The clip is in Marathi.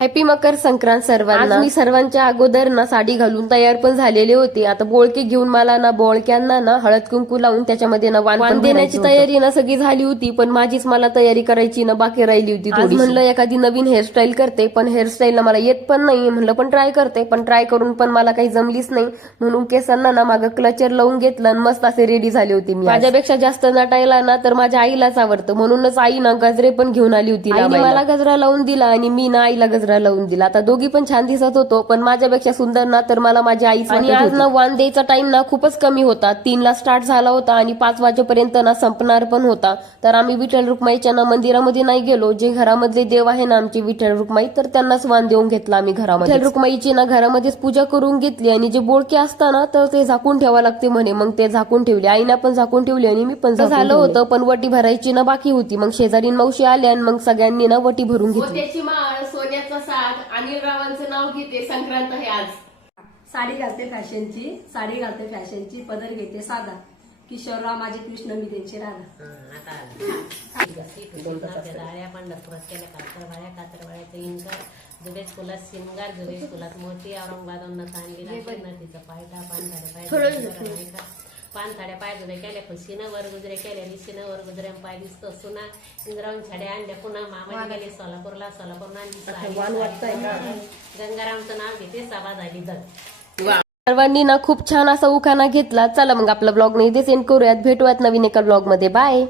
हॅपी मकर संक्रांत सर्वांना। आज मी सर्वांच्या अगोदर ना साडी घालून तयार पण झालेले होते। आता बोळके घेऊन मला ना बोळक्यांना ना हळद कुंकू लावून त्याच्यामध्ये ना वाण देण्याची तयारी ना सगळी झाली होती, पण माझीच मला तयारी करायची ना बाकी राहिली होती। आज म्हणलं एखादी नवीन हेअरस्टाईल करते, पण हेअरस्टाईल मला येत पण नाही, म्हणलं पण ट्राय करते, पण ट्राय करून पण मला काही जमलीच नाही, म्हणून केसांना ना मागं क्लचर लावून घेतलं आणि मस्त असे रेडी झाले होते मी। माझ्यापेक्षा जास्त नटायला ना तर माझ्या आईलाच आवडतं, म्हणूनच आई ना गजरे पण घेऊन आली होती। मला गजरा लावून दिला आणि मी ना आईला गजरा लावून दिला। आता दोघी पण छान दिसत होतो, पण माझ्यापेक्षा सुंदर ना तर मला माझी आई। आणि आज ना वाण द्यायचा टाइम ना खूपच कमी होता, 3ला स्टार्ट झाला होता आणि 5 वाजेपर्यंत ना संपणार पण होता। तर आम्ही विठ्ठल रुक्माईच्या ना मंदिरामध्ये नाही गेलो, जे घरामधले देव आहे ना आमचे विठ्ठल रुक्माई, तर त्यांनाच वाण देऊन घेतला आम्ही घरामध्ये। विठ्ठल रुक्माईची ना घरामध्येच पूजा करून घेतली आणि जे बोळके असताना तर ते झाकून ठेवावं लागते म्हणे, मग ते झाकून ठेवले, आईना पण झाकून ठेवली आणि मी पण झालं होतं, पण वटी भरायची ना बाकी होती। मग शेजारी मावशी आल्या आणि मग सगळ्यांनी ना वटी भरून घेतली। त्याची माळ, सोन्याचा साज, अनिल रावांचं नाव घेते, संक्रांत आहे आज। साडी घालते फॅशनची, साडी घालते फॅशनची, पदर घेते साधा, किशोरराव माझे कृष्ण मी त्यांची राधा। डाळ्या पंढरपुरात केल्या कातरवाळ्या, कातरवाळ्याचं इंकार, जुबेच फुलात शिंगार, जुबेच फुलात मोती, औरंगाबाद नदीचा पायटा, पानथाड्या पाय जुडे केल्या, खुशीनं वर गुजरे केल्या, निशीनं वर गुजरे पाय दिसतो सुना, इंद्रावून छड्या आणल्या पुन्हा, मामा गेले सोलापूरला, सोलापूरला गंगारामचं नाव घेते, सभा झाली दर। सर्वांनी ना खूप छान असा उखाणा घेतला। चला मग आपला ब्लॉग नाही इथेच एंड करूयात, भेटूयात नवीन एका ब्लॉग मध्ये, बाय।